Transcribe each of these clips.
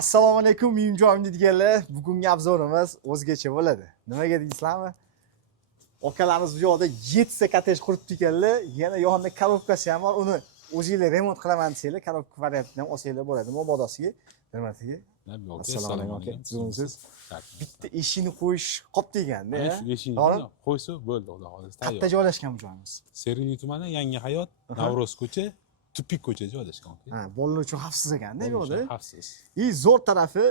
Assalomu alaykum, Miyumjon deganlar. Bugungi obzorimiz o'zgacha bo'ladi. Nimaga deysizlarmi? Okalarimiz bu yoqda 7 ta kottej quribdi ekanlar. Yana yonida korobkasi ham bor. Uni o'zingizlar remont qilaman desanglar, korobka variantini ham olsanglar bo'ladi. Mobodosiga. Hurmatiga. Assalomu alaykum. Siz bitta eshikni qo'yish qopti eganda. Eshikni qo'ysa bo'ldi, xudo xohlasa. Qayerda joylashgan bu joyimiz? Sergeli tumani, Yangi hayot, Navro'z ko'cha, Tupik ko'cha joylashgan. Ha, bolalar uchun xavfsiz ekanda bu yerda. Xavfsiz. Zo'r tarafi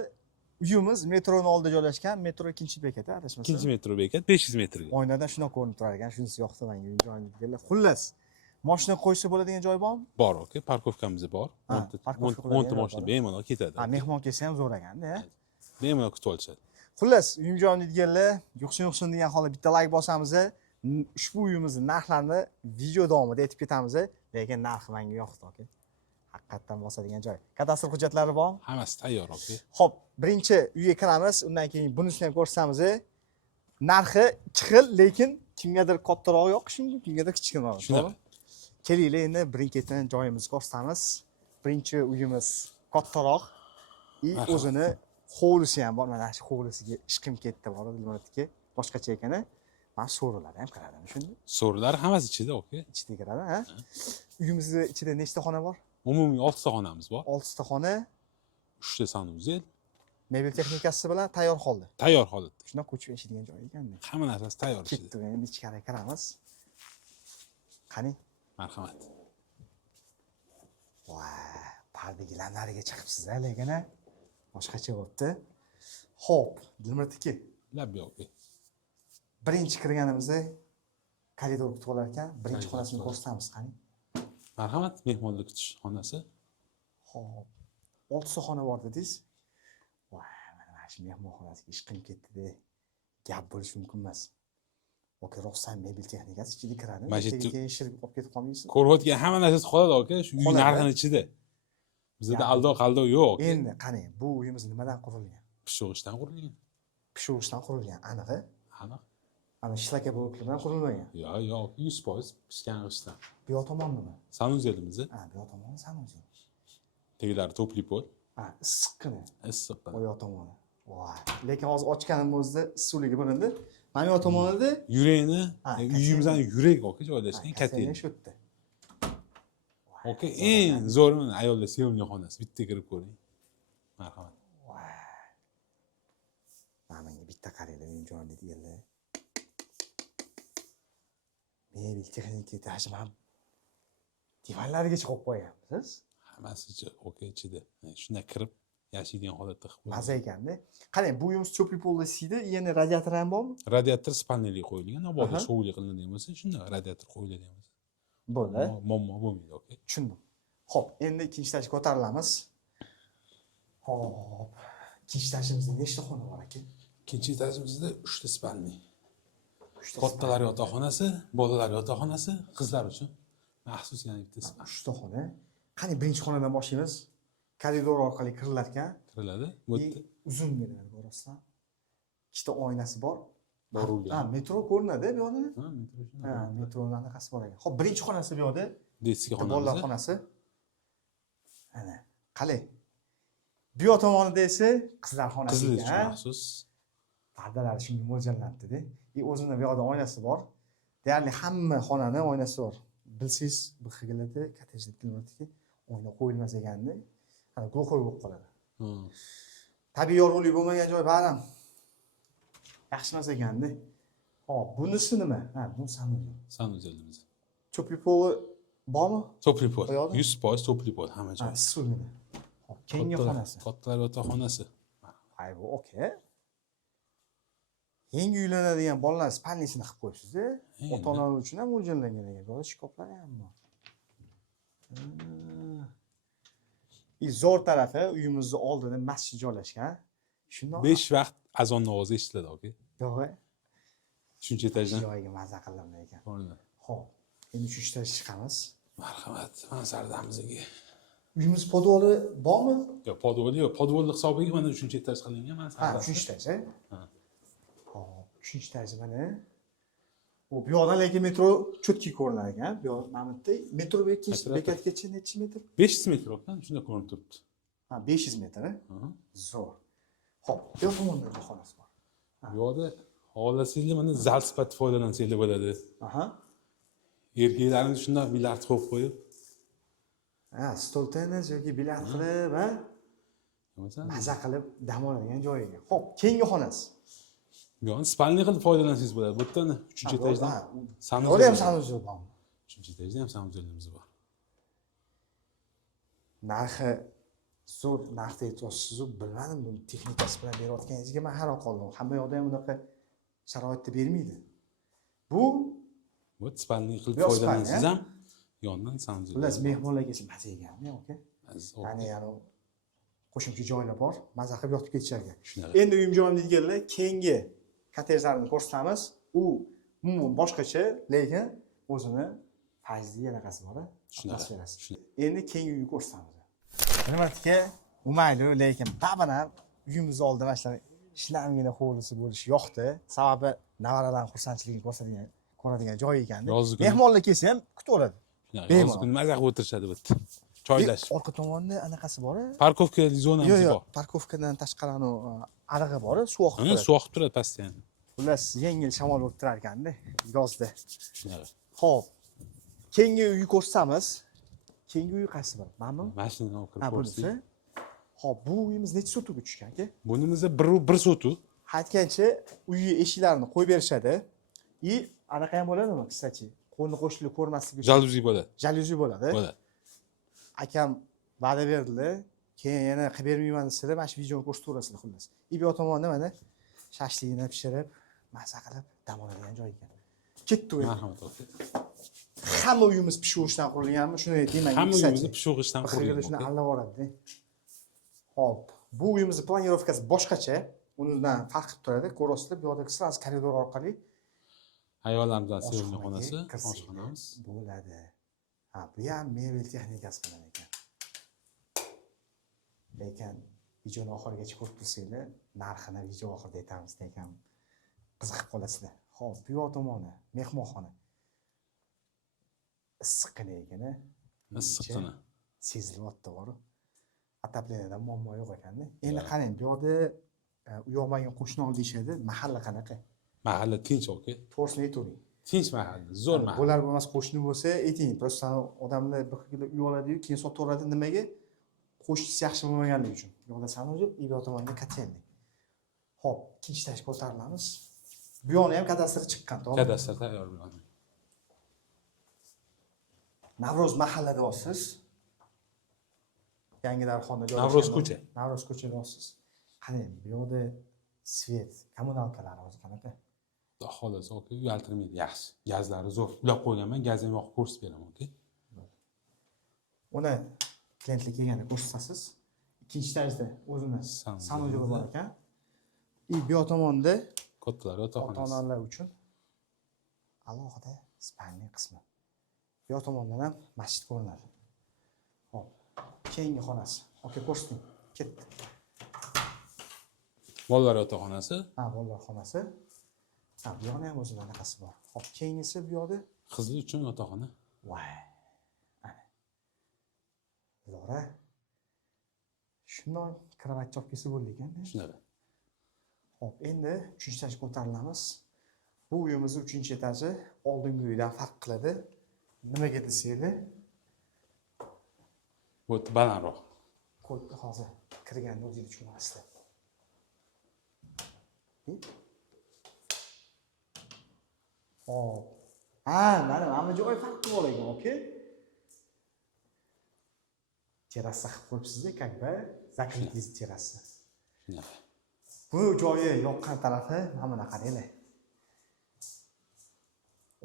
uyimiz metroning oldida joylashgan, metro 2-bekati, adashmasam. 2-metro bekat, 500 metrga. Oynadan shuna ko'rinib turar ekan, shunisi yoqdi menga joyni deganlar. Xullas, mashina qo'yishsa bo'ladigan joy bormi? Bor, aka, parkovkamiz bor. 10 ta mashina bemalol ketadi. Ha, mehmon kelsa ham zo'r ekanda. Bemalol kutib olishadi. Xullas, uyimjon deganlar, yo'qsin degan holda bitta like bosamiz. Ushbu uyimizning narxlarini video davomida aytib ketamiz, lekin narxi menga yoqdi, aka. Haqiqatan bosadigan joy. Kadastr hujjatlari bormi? Hammasi tayyor, aka. Xo'p, birinchi uyga kiramiz, undan keyin bunisini ham ko'rsatamiz. Narxi ikki xil, lekin kimgadir kattaroq yoqishi mumkin, kimgadir kichikroq. To'g'rimi? Kelinglar, endi birin-ketin joyimizni ko'rsatamiz. Birinchi uyimiz kattaroq, o'zini hovlisi ham bor. Mana shu hovlisiga ishqim ketdi, bor Dilmuratga. Boshqacha ekan. Mana so'rilar ham kiradimi shunda? So'rilar hammasi ichida, aka. Ichida kiradi, ha? Uyimizda ichida nechta xona bor? Umumiy 6 ta xonamiz bor. 6 ta xona, 3 ta sanuzel, mebel texnikasi bilan tayyor holda. tayyor holatda. Shuna ko'chib yashaydigan joy ekanda. Hamma narsasi tayyor ichida. Ketdi, endi ichkariga kiramiz. Qani? Marhamat. Voy, pardagilar nariga chiqibsiz-a, lekin boshqacha bo'pti. Xo'p, Dilmurat aka. Lab yo'q. Birinchi kirganimizda koridor kutib olar ekan, birinchi xonasini ko'rsatamiz, qani? Marhamat, mehmonlar kutish xonasi. Xo'p. 6 ta xona bor dedingiz. Voy, mana shu mehmon xonasiga ishqim ketdi-da. Gap bo'lishi mumkin emas. Oka, ro'xsan mebel texnikasi ichida kiradi. Keyin shirib olib ketib qolmaysiz. Ko'rayotgan hamma narsasi qoladi, aka, shu uy narxini ichida. Bizda aldov-qaldov yo'q. Endi qani, bu uyimiz nimadan qurilgan? Pishog'ichdan qurilgan. Pishog'ichdan qurilgan, aniq-a? Aniq. Ana shlaka bo'laklardan qurilmagan. Yo'q, 100% pishgan g'ishtdan. Bu yoq tomon nima? Sanuzelimiz. Ha, bu yoq tomoni sanuzel. Tegilari to'pli pol. Ha, issiqqina. Issiqqina. Bu yoq tomoni. Voy. Lekin hozir ochganimizda issuvligi bilindi. Mana bu yoq tomonida yurakni, uyimizdan yurak aka joylashgan katta. Shu yerda. Aka, eng zo'r ayollar sevimli xonasi. Bitta kirib ko'ring. Marhamat. Voy. Mana menga bitta qaranglar, Miyumjon deganlar. Mebel texnika tashmam. Divanlarigacha qo'yib qo'yapsiz. Hammasi aka ichida. Shunday kirib yashaydigan holatda qilib qo'ygan. Maza ekanda. Qarang, bu uyimiz cho'pli polda isiydi, yana radiator ham bormi? Radiator spaneli qo'yilgan, mabodo sovug'lik qilinadigan bo'lsa, shunda radiator qo'yiladigan bo'lsa. Bo'ldi. Muammo bo'lmaydi, aka. Tushundim. Xo'p, endi ikkinchi etajga ko'tarilamiz. Xo'p, ikkinchi etajimizda nechta xona bor aka? Ikkinchi etajimizda 3 ta spalni. Kattalar yotoqxonasi, bolalar yotoqxonasi, qizlar uchun maxsus yana bittasi. 3 ta xona. Qani birinchi xonadan boshlaymiz. Koridor orqali kirilar ekan. Kiriladi. Bu yerda uzun menlar ko'rasizlar. Ikkita oynasi bor. Borilgan. Ha, metro ko'rinadi bu yoqda. Ha, metro shunday. Ha, metroning anaqasi bor ekan. Xo'p, birinchi xonasi bu yoqda. Detskiy Bolalar xonamiz. xonasi. Ana, qalay. Bu yoq tomonida esa qizlar xonasi Qizlar ekan. uchun maxsus. Pardalari shunga mo'ljallabdi-da. O'zini bu yoqda oynasi bor. Deyarli hamma xonani oynasi bor. Bilsangiz, bu xillarda kottejda Dilmuratga oyna qo'yilmas ekanda. Ana glo'xoy bo'lib qoladi. Tabiiy yorug'lik bo'lmagan joy baram. Yaxshi emas ekanda. Hop, bunisi nima? Ha, bu sanuzel. Sanuzelimiz. Cho'pli poli bormi? To'pli pol. 100% to'pli pol hamma joy. Ha, suvni. Hop, keyingi xonasi. Kattalar yotoqxonasi. Hay bu, okey. Yangi uylanadigan bolalar spalnisini qilib qo'yibsiz-da. Ota-onalar uchun ham mo'ljallangan ekan. Bola shkoflar ham bor. Zo'r tarafi uyimizning oldida masjid joylashgan. Shundoq 5 vaqt azon ovozi eshitiladi, aka. Yo'q. 3-chi etajdan. Joyiga maza qildim ekan. Bo'ldi. Xo'p, endi 3-chi etajga chiqamiz. Marhamat, mansardamizga. Uyimiz podvoli bormi? Yo'q, podvol yo'q. Podvollik hisobiga mana 3-chi etaj qilingan mansarda. Ha, 3-chi etaj, ha? Xo'p, 3-chi etaj mana. Bu yoqdan lekin metro cho'tki ko'rinar ekan. Bu yoq mana bitta metro bekatgacha necha metr? 500 metr ekan, shunda ko'rinib turibdi. Ha, 500 metr. Zo'r. Xo'p, bu tomonda xonasi bor. Bu yoqda xohlasanglar mana zal sifatida foydalansanglar bo'ladi. Aha. Erkaklarni shundoq bilyard qo'yib qo'yib, Ha, stol tennis yoki bilyard qilib, ha? masalan, Maza qilib dam oladigan joy ekan. Xo'p, keyingi xonasi. bu yoqni spalniy qilib foydalansangiz bo'ladi. Bu yerda 3-chi etajdan Yo'li ham sanuzel bormi? 3-chi etajda ham sanuzelimiz bor. Narxi zo'r narxda aytyapsiz-ku, bilmadim buni texnikasi bilan berayotganingizga men hayron qoldim. Hamma yoqda ham bunaqa sharoitda bermaydi. Bu Bu spalniy qilib Bu yoq foydalansangiz spalniy, ham yondan sanuzel. xullas mehmonlar kelsa maza ekanmi, oka? Ya'ni Ya'ni qo'shimcha joylar bor, maza qilib yotib ketishar ekan. shunaqa. Endi uyim joyim deydiganlar, keyingi kottejlarni ko'rsatamiz. U umuman boshqacha, lekin o'zini fayzli anaqasi bor, atmosferasi. Endi keyingi uyni ko'rsatamiz. Nimaga umayli, lekin babanan uyimizni oldida mana shunaqa shinamgina hovlisi bo'lishi yoqdi. Sababi nevaralarning xursandchiligini ko'radigan joy ekan. Mehmonlar kelsa ham kutaveradi. Yozgi kuni maza qilib o'tirishadi bu yerda. Choylashib. Orqa tomonda anaqasi bor. Parkovka zonamiz Yo'q, bor. parkovkadan tashqari arig'i bor, suv oqib turadi. Suv oqib turadi pastda ham. Xullas, yengil shamol bo'lib turar ekanda yozda. Shunaqa. Xo'p. Keyingi uyni ko'rsatamiz. Keyingi uy qaysi bor? Ma'lum? Mashinaga olib kirib Ha, bunisi. ko'rsak. Xo'p, bu uyimiz necha sotuga tushgan aka? Bunimizda 1 sotu. Aytgancha, uyni eshiklarini qo'yib berishadi. И anaqa ham bo'ladimi, kстати? Qo'ni qo'shni ko'rmasligi uchun Jaluzi bo'ladi. jaluzi bo'ladi. Bo'ladi. Akam va'da berdilar. Keyin yana qilib bermayman desizlar, mana shu videoni ko'rsataverasizlar xullas. Bu tomonda mana shashlikni pishirib, maza qilib dam oladigan joy ekan. Ketdi u. Marhamat aka. Hamma uyimiz pishuvishdan qurilganmi? Shuni aytayman. Hamma uyimizni pishug'ishdan qurilgan. Shuni aldavoradi. Xo'p, bu uyimizning planirovkasi boshqacha. Undan farq qilib turadi. Ko'rasizlar, bu yoqda sraz koridor orqali ayollardan sevimli xonasi, oshxonamiz bo'ladi. Ha, bu ham mebel texnikasi bilan ekan. Lekin videoni oxirigacha ko'rib tursanglar, narxini video oxirida aytamiz ekan. Qiziqib qolasizlar. Xo'p, bu yoq tomoni mehmonxona. Issiqqina ekan, issiqqina. Sezilyapti bor. Atapleniyadan muammo yo'q ekanda. Endi qarang, bu yoqda u yoqmagan qo'shni ol deyshadi. Mahalla qanaqa? Mahalla tinch aka. To'g'risini aytavering. Tinch mahalla, zo'r mahalla. Bo'lar bo'lmas qo'shni bo'lsa, ayting. Просто odamlar bir xil uy oladi-yu, keyin sotaveradi. Nimaga? Qo'shnisi yaxshi bo'lmaganligi uchun. Bu yoqda samolyot, bu tomonda kotelnik. Xo'p, ikkinchi etajga ko'tarilamiz. Bu yoqni ham kadastr chiqqan, to'g'rimi? Kadastr tayyor bo'ladi. Navro'z mahallada olsiz. Yangilarxonda joylashgan. Navro'z ko'cha. Navro'z ko'chada olsiz. Qarang, bu yoqda svet, kommunalkalari hozir qanaqa? Xolos aka, uyaltirmaydi, yaxshi. Gazlari zo'r. Ulab qo'yganman, gaz ham yoqib ko'rsatib beraman aka. Uni klientlar kelganda ko'rsatasiz. Ikkinchi etajda o'zini sanuzel bor ekan. Bu tomonda kattalar yotoqxonasi. Ota-onalar uchun alohida spalniy qismi. Bu tomondan ham masjid ko'rinadi. Xo'p, keyingi xonasi. Aka, ko'rsating. Ketdi. Bolalar yotoqxonasi. Ha, bolalar xonasi. Ha, bu yoqda ham o'zining anaqasi bor. Xo'p, keyingisi bu yoqda Qizlar uchun yotoqxona. voy. Ana. Lora. Shundoq kravat chop kelsa bo'ldi ekan-da. Shunaqa. Xo'p, endi 3-etajga ko'tarilamiz. Bu uyimizning 3-etaji oldingi uydan farq qiladi. Nimaga desanglar, Bu balandroq. hozir kirganda o'zingiz tushunasizlar. Hop. Ha, mana joy farq qilib olagan, oka. Terrasa qilib qo'yibsiz-da, как бы закрытый terrasa. Shunaqa. Bu joyi yoqqan tarafi mana bunaqa qaranglar.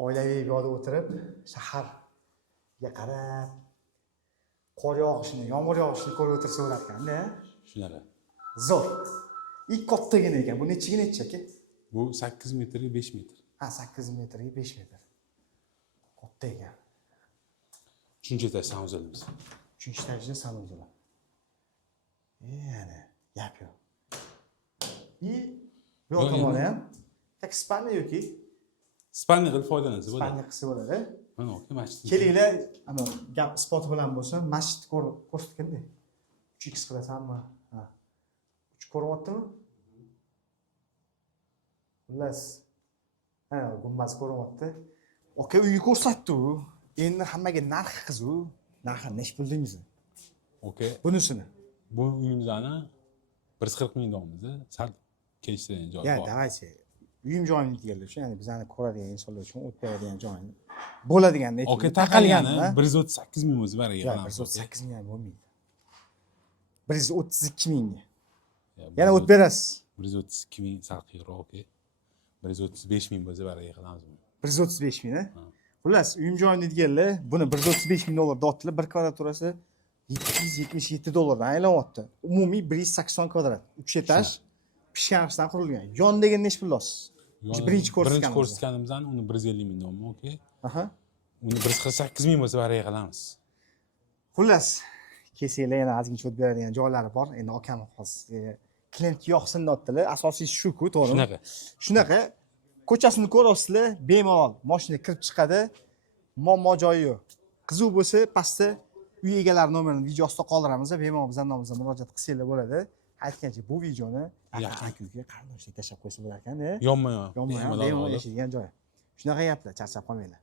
Oilaviy bu yerda o'tirib, shaharga qarab, qor yog'ishini, yomg'ir yog'ishini ko'rib o'tirsa bo'lar ekan-da. Shunaqa. Zo'r. Kattagina ekan. Bu nechiga necha aka? Bu 8 metrga 5 metr. Ha, 8 metrga 5 metr. Katta ekan. 3-etaj sanuzelimiz. 3-etajda sanuzel. Yana gap yo'q. Bu tomoni ham tak spalniy yoki Spalniy qilib foydalansa bo'ladi. spalniy qilsa bo'ladi. Mana aka masjid. Kelinglar, ana gap isboti bilan bo'lsa, masjid ko'rsatganda. 3x qilasanmi? Ha. 3 ko'ryaptimi? Xullas. Ha, gumbaz ko'ryapti. Aka uyi ko'rsatdi-ku. Endi hammaga narx qiz-u. Narxini necha bildingiz? Okey. Bunisini. Bu uyimizni 140 ming dollarmiz. Sal kelishtiradigan joyi Ya, bor. davaychi. Uyim joyimni deganlar uchun, ya'ni bizani ko'radigan insonlar uchun o't beradigan joyini bo'ladigan Okey, taqalgani 138 ming o'zi bariga yo'q, qilamiz. 138 ming bo'lmaydi. 132 mingga. Ya, Yana o't berasiz. 132 ming sal qiyiqroq, okey. 135 ming bo'lsa bariga qilamiz. 135 ming, a? Xullas, uyim joyimni deganlar, buni 135 ming dollar dotdilar, 1 kvadraturasi 777 dollardan aylanyapti. Umumiy 180 kvadrat, 3 etaj, pishganishdan qurilgan. Yondagi necha pul olasiz? Birinchi ko'rsatganimizdan uni 150 ming dollarmi, okey. Aha. Uni 148 ming bo'lsa bariga qilamiz. Xullas, kelsanglar yana ozgincha o't beradigan joylari bor. Endi akam hozir klientga yoqsin deyaptilar. Asosiysi shu-ku, to'g'rimi? Shunaqa. Ko'chasini ko'rasizlar, bemalol mashina kirib chiqadi. Muammo joyi yo'q. Qiziq bo'lsa, pastda uy egalari nomerini video ostida qoldiramiz, bemalol bizning nomimizga murojaat qilsanglar bo'ladi. Aytgancha bu videoni aka-ukaga qarindoshlik tashlab qo'ysa bo'lar ekan-da. Yonma-yon. Bemalol yashaydigan joy. Shunaqa gaplar, charchab qolmanglar.